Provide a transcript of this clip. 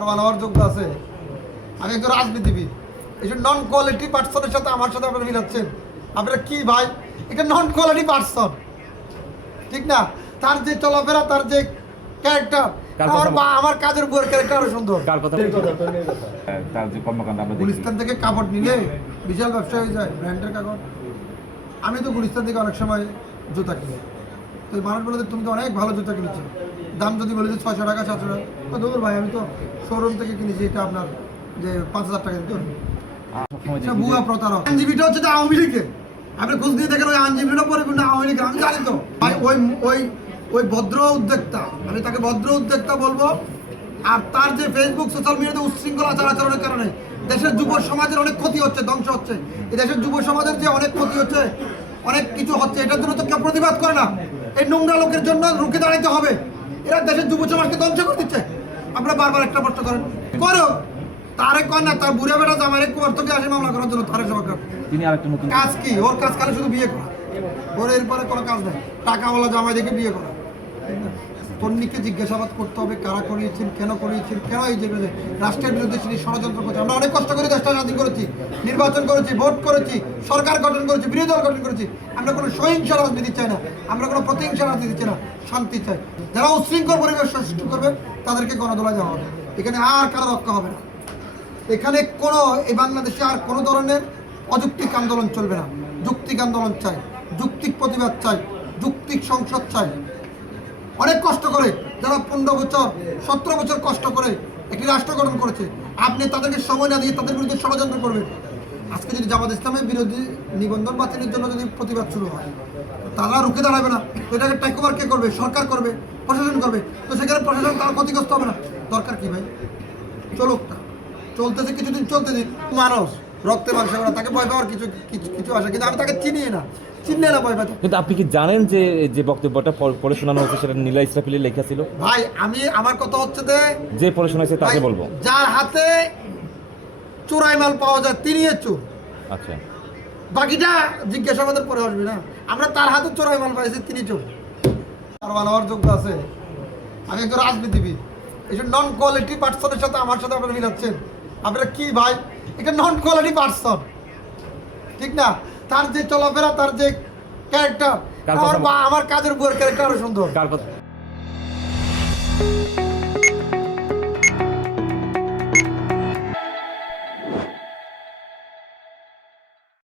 আর বানাবার যোগ্য আছে? আমি একজন রাজনীতিবিদ। এইসব নন কোয়ালিটি পার্সনের সাথে আমার সাথে আপনারা মিলাচ্ছেন। আপনারা কি ভাই, এটা নন কোয়ালিটি পার্সন, ঠিক না? তার যে চলাফেরা, তার যে ক্যারেক্টার, আমার কাজের উপর ক্যারেক্টার আরো সুন্দর। তার যে কর্মকাণ্ড আমরা দেখি, গুলিস্তান থেকে কাপড় নিলে বিশাল ব্যবসা হয়ে যায়, ব্র্যান্ডের কাপড়। আমি তো গুলিস্তান থেকে অনেক সময় জুতা কিনি, তো মানুষ বলে যে তুমি তো অনেক ভালো জুতা কিনেছো, দাম যদি বলে যে 600 টাকা 700 টাকা, তো ধরুন ভাই আমি তো শোরুম থেকে কিনেছি, এটা আপনার যে 5000 টাকা দিতে বুয়া প্রতারক। আইনজীবীটা হচ্ছে আওয়ামী লীগের, আপনি খোঁজ দিয়ে দেখেন ওই আইনজীবীটা পরিপূর্ণ আওয়ামী লীগের, আমি জানি তো ভাই। ওই ভদ্র উদ্যোক্তা, আমি তাকে ভদ্র উদ্যোক্তা বলবো। আর তার যে ফেসবুক সোশ্যাল মিডিয়াতে উচ্ছৃঙ্খল আচরণের কারণে দেশের যুব সমাজের অনেক ক্ষতি হচ্ছে, ধ্বংস হচ্ছে। এই দেশের যুব সমাজের যে অনেক ক্ষতি হচ্ছে, অনেক কিছু হচ্ছে, এটার জন্য তো কেউ প্রতিবাদ করে না। এই নোংরা লোকের জন্য রুখে দাঁড়াইতে হবে। এরা দেশের যুব সমাজকে ধ্বংস করে দিচ্ছে। আপনারা বারবার একটা প্রশ্ন করেন, করো তারে কর না, তার বুড়া বেড়া জামাই থেকে আসে মামলা করার জন্য তারে সরকার। তিনি আরেকটা নতুন কাজ কি? ওর কাজ খালি শুধু বিয়ে করা, ওর এরপরে কোনো কাজ নেই। টাকাওয়ালা জামাই দেখে বিয়ে করা। তন্নিকে জিজ্ঞাসাবাদ করতে হবে, কারা করিয়েছেন, কেন করিয়েছেন, কেন এই যেগুলো রাষ্ট্রের বিরুদ্ধে তিনি ষড়যন্ত্র করছে। আমরা অনেক কষ্ট করে দেশটা স্বাধীন করেছি, নির্বাচন করেছি, ভোট করেছি, সরকার গঠন করেছি, বিরোধী দল গঠন করেছি। আমরা কোনো সহিংস রাজনীতি চাই না, আমরা কোনো প্রতিহিংসা রাজনীতি চাই না, শান্তি চাই। যারা উশৃঙ্খল পরিবেশ সৃষ্টি করবে তাদেরকে গণদোলায় যাওয়া হবে। এখানে আর কারো রক্ষা হবে না। এখানে কোনো এই বাংলাদেশে আর কোনো ধরনের অযৌক্তিক আন্দোলন চলবে না। যৌক্তিক আন্দোলন চাই, যৌক্তিক প্রতিবাদ চাই, যৌক্তিক সংসদ চাই। অনেক কষ্ট করে যারা 15 বছর 17 বছর কষ্ট করে একটি রাষ্ট্র গঠন করেছে, আপনি তাদেরকে সময় না দিয়ে তাদের বিরুদ্ধে ষড়যন্ত্র করবেন। আজকে যদি জামাত ইসলামের বিরোধী নিবন্ধন বাতিলের জন্য যদি প্রতিবাদ শুরু হয়, তারা রুখে দাঁড়াবে না, তো এটাকে টেক ওভার কে করবে? সরকার করবে, প্রশাসন করবে। তো সেখানে প্রশাসন তারা ক্ষতিগ্রস্ত হবে না। দরকার কি ভাই? চলুক না, চলতেছে কিছুদিন, চলতে দিন। মানুষ রক্তে মাংসে ওরা, তাকে ভয় পাওয়ার কিছু কিছু আসে, কিন্তু আমি তাকে চিনি না, চিনলে না ভয় পাচ্ছি। কিন্তু আপনি কি জানেন যে যে বক্তব্যটা পড়ে শোনানো হচ্ছে সেটা নীলা ইসরাফিলি লেখা ছিল? ভাই আমার কথা হচ্ছে যে পড়ে শোনাইছে তাকে বলবো, যার হাতে চোরাই মাল পাওয়া যায় তিনি চোর। আচ্ছা, বাকিটা জিজ্ঞাসাবাদের পরে আসবে না। আমরা তার হাতে চোরাই মাল পাইছি, তিনি চোর। আর বানাবার যোগ্য আছে? আমি একজন রাজনীতিবিদ। এইসব নন কোয়ালিটি পার্সনের সাথে আমার সাথে আপনারা মিলাচ্ছেন। আপনারা কি ভাই, এটা নন কোয়ালিটি পার্সন, ঠিক না? তার যে চলাফেরা, তার যে ক্যারেক্টার, আমার কাজের উপর ক্যারেক্টার আরো সুন্দর। কার কথা?